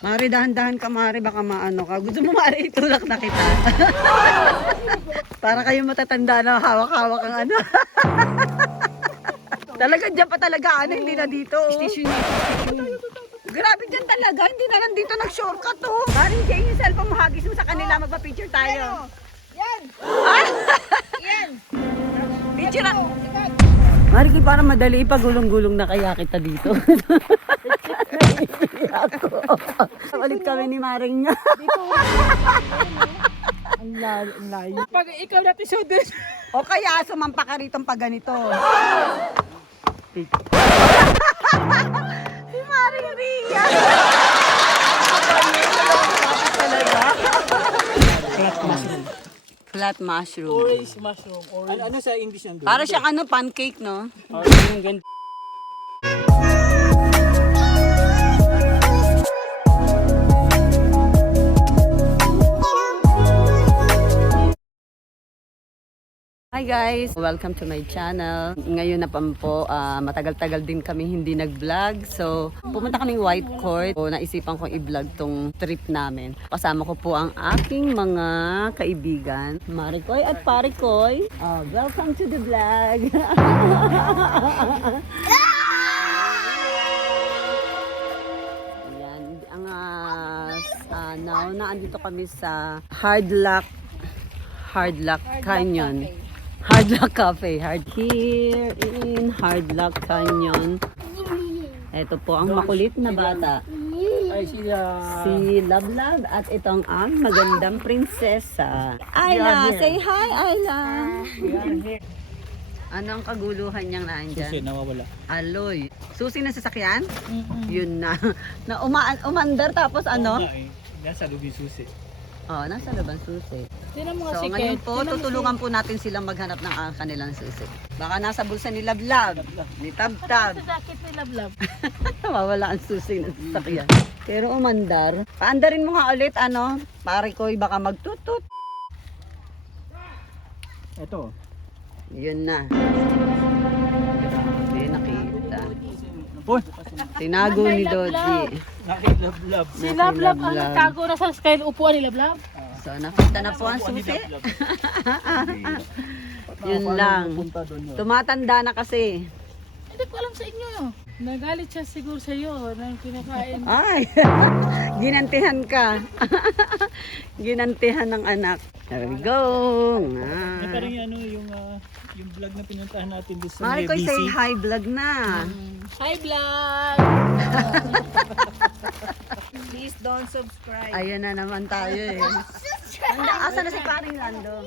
Mari, dahan-dahan ka, Mari. Baka maano ka. Gusto mo, Mari, itulak na kita. Para kayo matatanda na hawak-hawak ang ano. Talaga dyan pa talaga, ano, hindi na dito. Station na. Grabe dyan talaga, hindi na lang dito nag-shortcut to. Mari, kayo yung cellphone mo, hagis mo sa kanila, magpa-picture tayo. Yan! Yan! Picture na. Mari, parang madali ipagulong-gulong na kaya kita dito. Ako. Ulit kami ni Maring nga. Ang layo. Pag ikaw natin so din. O kaya sumampa ka rito pag ganito. Si Maring Ria. Flat mushroom. Flat mushroom. Orange mushroom. Orange. Ano sa English yan doon? Para siyang ano, pancake, no? Yung ganito. Hi guys! Welcome to my channel. Ngayon na po, matagal-tagal din kami hindi nag-vlog. So, pumunta kaming White Court. So, naisipan kong i-vlog tong trip namin. Kasama ko po ang aking mga kaibigan, Marikoy at Parikoy. Oh, welcome to the vlog! Ayan, now, naandito kami sa Hard Luck Canyon. Hard Luck Cafe. Here in Hard Luck Canyon. Ito po ang makulit na bata. Ay sila. Si Lablab at itong ang magandang prinsesa. Ayla, say hi Ayla. Ano ang kaguluhan niyang nandyan? Susi nawawala. Aloy. Susi na sasakyan? Yun na. Na umandar tapos ano? Nasa lubi susi. Oh, nasa laban susi. Sino So ngayon po, tutulungan po natin silang maghanap ng kanilang susi. Baka nasa bulsa ni Lablab, ni Tabtab. Sakit ni Lablab. Mawala ang susi ng sasakyan. Pero umandar. Paandarin mo nga ulit, ano? Pare ko, baka magtutut. Ito. Yun na. Hindi nakita. Uy! Tinago ni Dodgy. Nakilablab. Si Lablab ang nagtago na sa style upuan ni Lablab. So nakita na po ang susi. Yun lang. Tumatanda na kasi. Hindi ko alam sa inyo. Nagalit siya siguro sa iyo nang kinakain. Ay, ginantihan ka. Ginantihan ng anak. There we go. Parang yung ano, yung vlog na pinuntahan natin doon sa Mahal ko BC. say hi vlog na. Hi vlog! Please don't subscribe. Ayan na naman tayo eh. Asa na si paring Lando?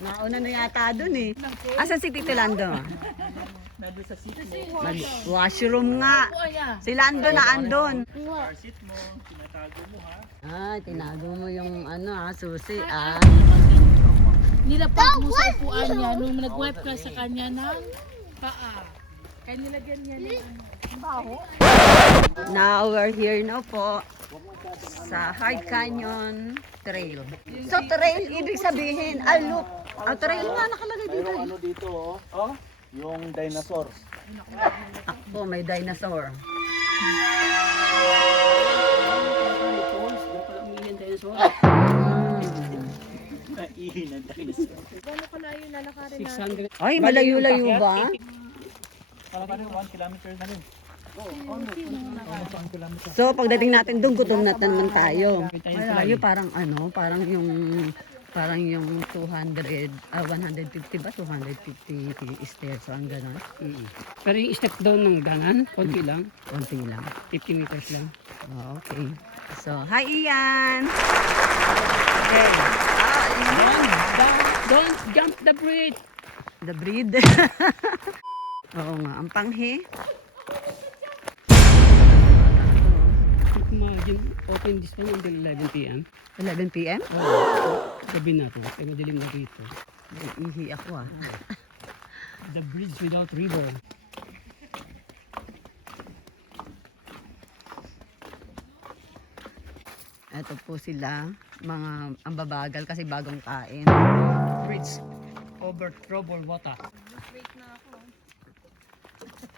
Nauna na yata dun eh. Asa si Tito Lando? Nandun sa seat mo. Washroom nga. Upuan niya. Si Lando na andon. Car seat mo. Tinatago mo ha. Ah, tinago mo yung ano susi ah. Nilapag mo sa upuan niya nung nag-wipe ka sa kanya ng paa. Kaya nilagyan niya ng baho. Now we're here na po sa Hard Canyon Trail. So trail, ibig sabihin, loop. Trail nga nakalagay dito. Merong ano dito oh. Yung dinosaur. Ako, may dinosaur. Ihi ng dinosaur. Gano'n kalayo lalakarin natin? 600. Ay, malayo-layo ba? Parang ano, 1 kilometer na rin. Almost 1 kilometer. So pagdating natin doon, gutom na naman tayo. Malayo, parang ano, parang yung 200, 150 ba? 250 stairs, so ang gano'n. Pero yung step down ng ganan, konti lang, Konti lang. 50 meters lang. Oh, okay. So, hi Ian! Okay. Don't jump the bridge! The breed. Oo nga, ang panghi. Imagine, open this one until 11 p.m. 11 p.m.? Gabi na to, kaya madilim na dito. May ihi ako ah. The bridge without river. Ito po sila, mga ang babagal kasi bagong kain. Bridge over troubled water.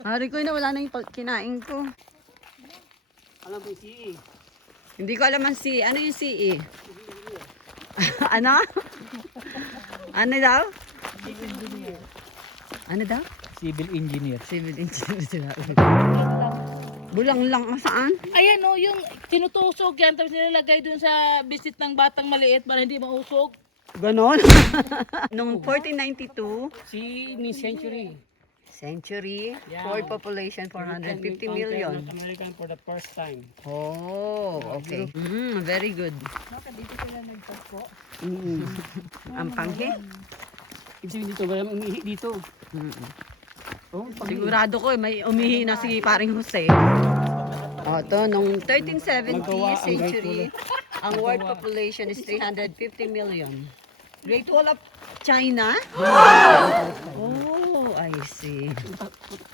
Hari ko na wala na yung kinain ko. Alam ko yung CE. Hindi ko alam ang CE. Ano yung CE? Ano? Ano daw? Ano daw? Civil engineer. Civil engineer sila. Bulang lang saan? Ayan o, yung tinutusok yan, tapos nilalagay dun sa bisit ng batang maliit para hindi mausok. Ganon. Noong 1492, Si Miss Century. century, Yeah. world population 450 million. North American for the first time. Oh, okay. Very good. Ang panghe? Ibig sabihin dito, walang umihi dito. Oh, Sigurado ko may umihi na si paring Jose. Oh, to nung 1370 Magawa ang century, ang world population is 350 million. Great Wall of China? Oh, I see.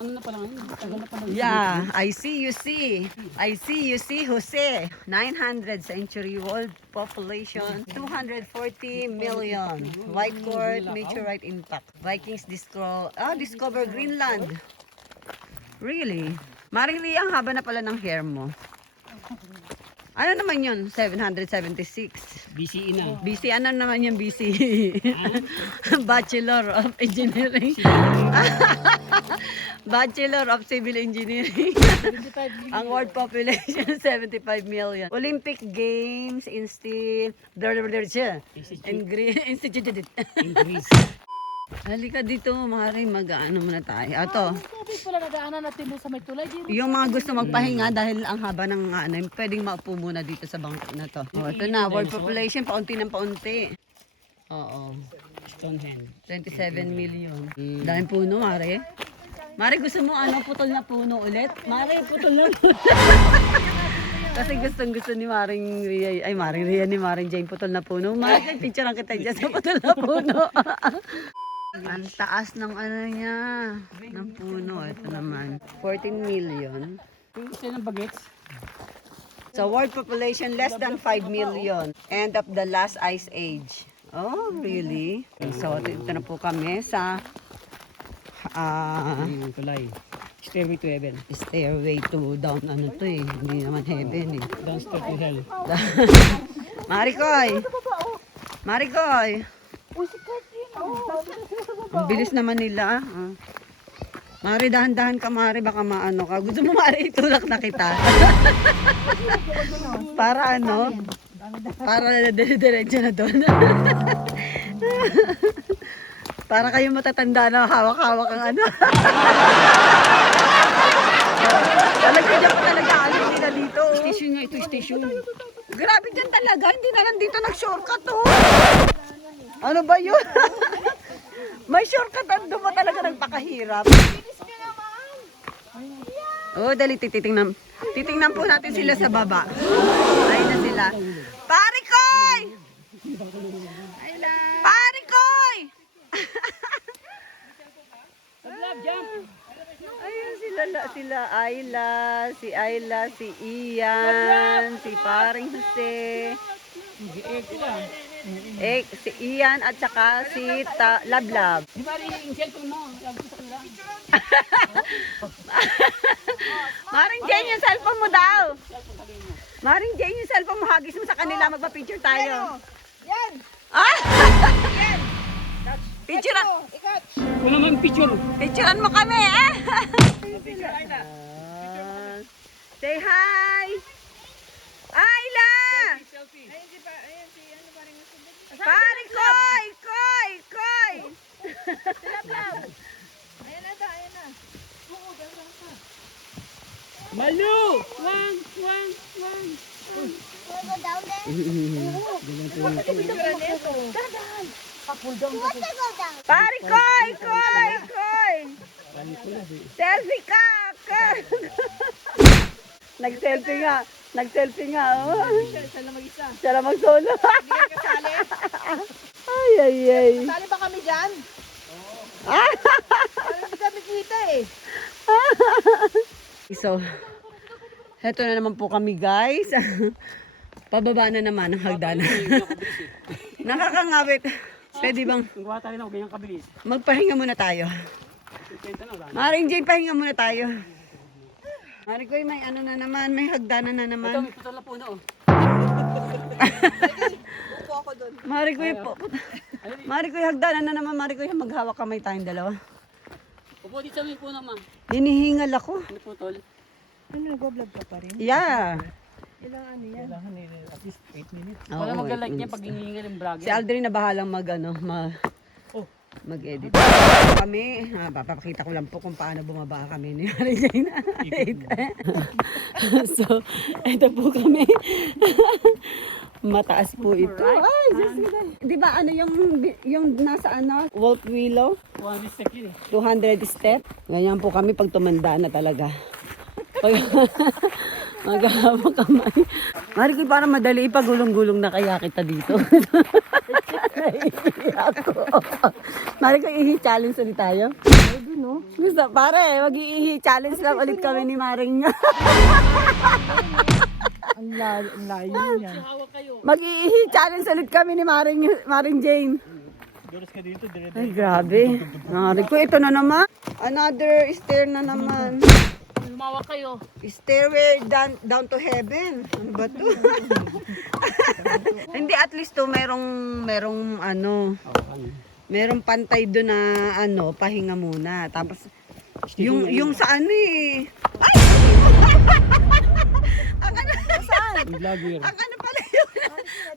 Ano na pala ngayon? Tagal na pala. Yeah, I see, you see. I see, you see, Jose. 900 century world population, 240 million. White court, meteorite impact. Vikings discover Greenland. Really? Maring Lee, ang haba na pala ng hair mo. Ano naman yun? 776. BCE na. BC, ano naman yung BC? Bachelor of Engineering. Bachelor of Civil Engineering. Ang world population 75 million. Olympic Games in steel. Instituted. In Greece. Halika dito, Mari, mag-ano muna tayo. Ato, Tubig pala nadaanan natin doon sa may tulay. Di yung mga gusto magpahinga dahil ang haba ng ano, pwedeng maupo muna dito sa bangko na to. Oh, ito na, world population, paunti ng paunti. Oo, Stonehenge. 27 million. Daming puno, Mari. Mari, gusto mo ano, putol na puno ulit? Mari, putol na puno. Kasi gusto ni Maring Ria, ay Maring Ria ni Maring Jane, putol na puno. Mari, picture ang kita dyan sa putol na puno. Ang taas ng ano niya, ng puno. Ito naman, 14 million. Gusto ng bagets? So world population less than 5 million. End of the last ice age. Oh, really? Okay, so ito na po kami sa Yung tulay. Stairway to heaven. stairway to down ano to eh. Hindi naman heaven eh. Downstairs to hell. Marikoy! Marikoy! Ang bilis naman nila. Ah. Mari, dahan-dahan ka, Mari. Baka maano ka. Gusto mo, Mari, itulak na kita. Para ano? Para diretso na doon. Para kayo matatanda na hawak-hawak ang ano. Talaga dyan pa talaga. Alam nila dito. Station nga ito, station. Grabe dyan talaga. Hindi na lang dito nag-shortcut oh. Ano ba yun? May shortcut at doon mo talaga nagpakahirap. Oh, dali titingnan. Titingnan po natin sila sa baba. Ayun na sila. Parikoy! Parikoy! Love jump! Ayun sila Ayla, si Ian, si Paring Jose. Si Ian at saka si Lablab. Di ba rin yung cellphone mo? Love ko sa kanila. Maring Jane yung cellphone mo daw. Maring Jane yung cellphone mo, hagis mo sa kanila, magpa-picture tayo. Yan! Ah! Picturean, Wala mang picture. picturean mo kami, eh. Say hi. Ayla! Pare, koy! Ayan na to, ayan na. Malu! Wang! Go down there. What to go down? Pare, koy! Selfie ka! Nag-selfie nga, oh. Siya lang mag-solo. Ay. Sali ba kami dyan? Ah! Hindi kami kita eh. So, heto na naman po kami, guys. Pababa na naman ang hagdanan. Nakakangawit. Pwede bang Gawa tayo na, ganyang kabilis. magpahinga muna tayo? 50 na lang. Maring Jane, pahinga muna tayo. Marikoy, may ano na naman, may hagdanan na Ito, naman. may putol na puno. Oh. Marikoy po. Marikoy, hagdanan na naman. Marikoy, maghawak kamay tayong dalawa. Upo dito sa may puno, ma. Hinihingal ako. May putol. Ano, nag-vlog ka pa rin? Yeah. Ilang ano yan? Kailangan at least 8 minutes. Wala Oo, mag-like wait, niya pag hinihingal yung vlogger. Si Aldrin na bahalang mag-edit. Kami, papakita ko lang po kung paano bumaba kami ni Mary Jane. So, ito po kami. Mataas po ito. Ay, Diyos ko dahil. Di ba ano yung nasa ano? Wolf Willow? 1 step yun eh. 200 step. Ganyan po kami pag tumanda na talaga. Maghahawak kamay. Marikoy, parang madali ipagulong-gulong na kaya kita dito. Naiiyak ako. Marikoy, ihi-challenge ulit tayo? Pwede, no? Gusto, pare, mag-iihi-challenge lang ulit kami ni Maring niya. Ang layo yan. Hawak kayo. Mag-iihi-challenge ulit kami ni Maring Jane. Duros ka dito, dire. Ay, grabe. Marikoy, ito na naman. Another stair na naman. Lumawak kayo. Stairway down to heaven. Ano ba to? Hindi, at least to merong ano, merong pantay doon na ano, pahinga muna. Tapos yung sa ano eh. Ay! Ang ano saan? Vlogger. Ang ano pala yun?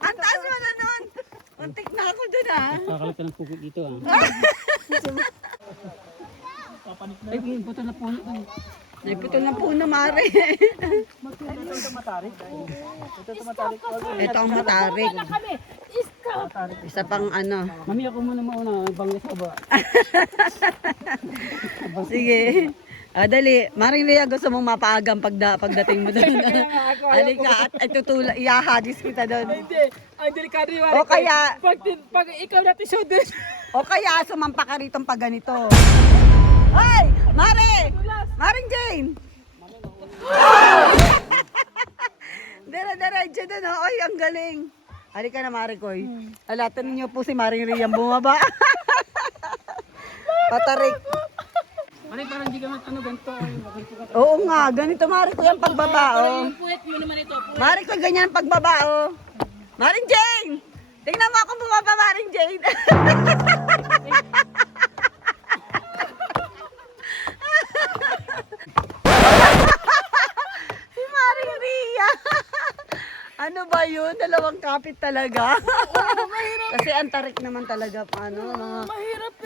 Ang taas wala nun. Untik na ako doon ah. Kakalat ka ng pukot dito ah. Ay, may putol na puno. May putol na puno, Mare. Ito matarik. Ito ang matarik. Kami. Stop. Isa pang ano. Mami, ako muna mauna. Bangga sa baba. Sige. Dali. Maring Lea, gusto mong mapaagang pagdating mo doon. Halika at ihahagis kita doon. Hindi. Ang delikado yung O kaya, Pag ikaw natin siya din. sumampa ka rito pag ganito. Ay! Mare! Maring Jane! Dira-diretso doon. Oy, ang galing. Halika na, Marikoy. Alatan niyo po si Maring Rian bumaba. Patarik. Mami, parang di ka ano ganito. Oo nga, ganito Marikoy ang pagbaba. Oh. Yung puwet mo naman ito. Marikoy, ganyan ang pagbaba. Oh. Maring Jane! Tingnan mo ako bumaba, Maring Jane. Si Maring Ria. Ano ba yun? Dalawang kapit talaga. Kasi ang tarik naman talaga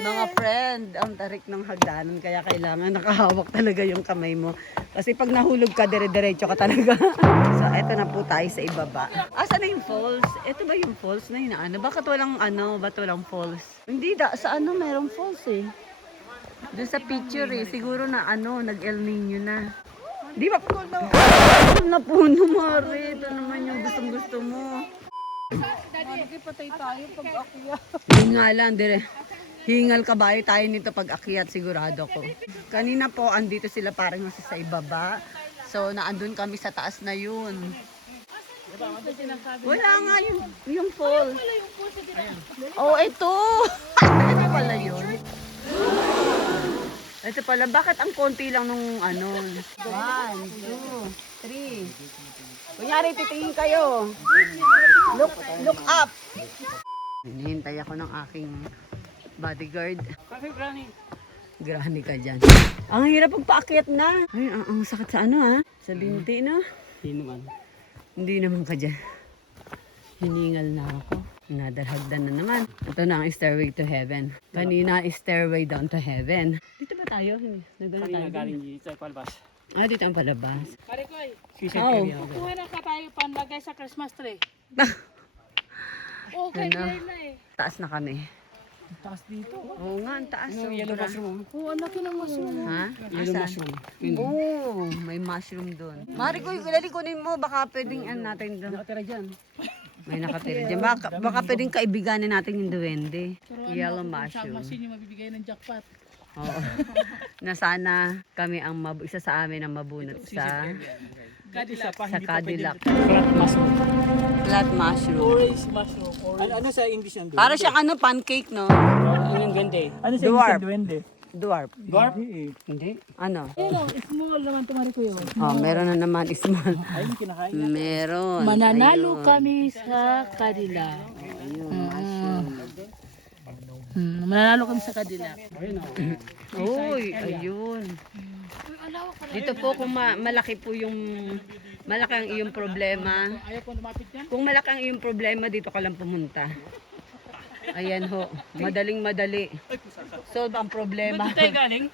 mga friend, ang tarik ng hagdanan. Kaya kailangan nakahawak talaga yung kamay mo. Kasi pag nahulog ka, dire-diretso ka talaga. So, eto na po tayo sa ibaba. Asa na yung falls? Ito ba yung falls na inaano? Bakit walang falls? Hindi, sa ano merong falls eh. Doon sa picture eh, siguro na nag-El Nino na. Di ba? Na puno, Mare. Ito naman yung gustong-gusto mo. Patay tayo pag akyat. Yun nga lang, hingal kabayo tayo nito pag akyat, sigurado ko. Kanina po, andito sila parang nasa sa ibaba. So, naandun kami sa taas na yun. Wala nga yung fall. Oh, ito. Ito pala yun. Ito pala, bakit ang konti lang nung 1, 2, 3. Kunyari, titingin kayo. Look up. Hinihintay ako ng aking bodyguard. Perfect, Granny. Granny ka dyan. Ang hirap pagpaakyat na. Ay, ang sakit sa sa binti, no? Hindi naman. Hindi naman ka dyan. Hiningal na ako. Nadarhagdan na naman. Ito na ang stairway to heaven. Kanina, stairway down to heaven. Dito ba tayo? Nagano Kanina tayo? galing dito sa palabas. Dito ang palabas. Marikoy, Suicide Oh. kami ako. kuha na ka tayo panlagay sa Christmas tree. Okay, Ano? ngayon na eh. Taas na kami. Taas dito. Oo nga, ang taas. Ano, yellow sobra. mushroom. Oo, ang laki ng mushroom. Ha? Yellow Asan? mushroom. Oo, may mushroom doon. Mari ko, dali kunin mo. Baka pwedeng natin doon. Nakatira dyan. May nakatira dyan. Baka pwedeng kaibiganin natin yung duwende. Yellow Sa mushroom. machine yung mabibigay ng jackpot. Oo. Na sana kami ang isa sa amin ang mabunot sa Isa pa, sa hindi pa pwede. Cadillac. Flat mushroom. Flat mushroom. Orange mushroom. Ano sa English yan? Para siyang pancake, no? Ano yung ganda eh? Ano sa Dwarf. isang duwende? Dwarf. Dwarf? Hindi eh. Hindi. Ano? Pero, small naman tumari ko yun. Oh, meron na naman small. Ay, yung kinakain. Meron. Mananalo Ayun. kami sa kanila. Ayun, mushroom. Mananalo kami sa kanila. Ayun o. Uy, ayun. Dito po kung malaki po yung malaki ang iyong problema. Ayaw ko lumapit yan. Kung malaki ang iyong problema, dito ka lang pumunta. Ayan ho, madaling madali. Solve ang problema. Ba't tayo galing?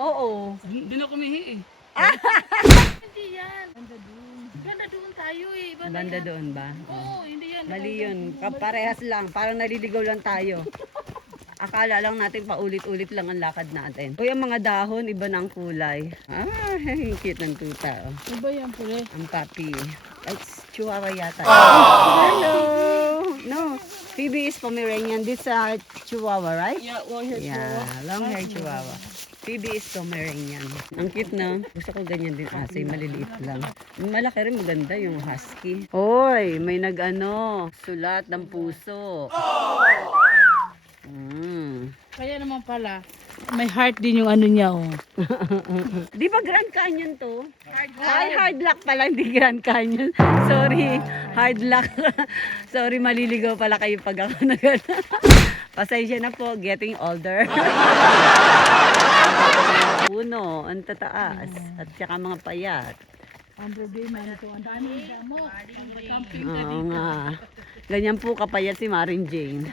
Oo. Hindi na kumihi eh. Hindi yan. Banda doon. Banda doon tayo eh. Banda doon ba? Oo, hindi yan. Mali yun. Parehas lang. Parang naliligaw lang tayo. Akala lang natin paulit-ulit lang ang lakad natin. Uy, ang mga dahon, iba na ang kulay. Ah, cute ng tuta. Oh. Iba yan pure. Ang papi. Ay, chihuahua yata. Hello! No, Phoebe is Pomeranian. This Chihuahua, right? Yeah, long hair Yeah, long hair Chihuahua. Phoebe is Pomeranian. Ang cute na. Gusto ko ganyan din aso, maliliit lang. Malaki rin maganda yung husky. Hoy, may sulat ng puso. Kaya naman pala, may heart din yung ano niya oh. Di ba Grand Canyon to? Ay, hard luck pala, hindi Grand Canyon. Sorry, hard luck. Sorry, maliligaw pala kayo pag ako Pasensya na po, getting older. Puno, ang tataas. At saka mga payat. Under day man ito. Ang dami ng damo. Camping ka Oo nga. Ganyan po kapayat si Marin Jane.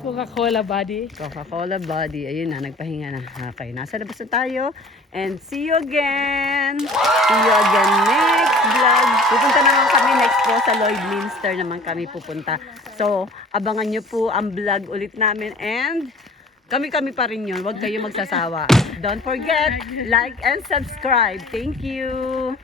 Coca-Cola body. Coca-Cola body. Ayun na, nagpahinga na. Okay, nasa labas na tayo. And see you again. See you again next vlog. Pupunta naman kami next po sa Lloydminster naman kami pupunta. So, abangan nyo po ang vlog ulit namin. And kami-kami pa rin yun. Huwag kayo magsasawa. Don't forget, like and subscribe. Thank you.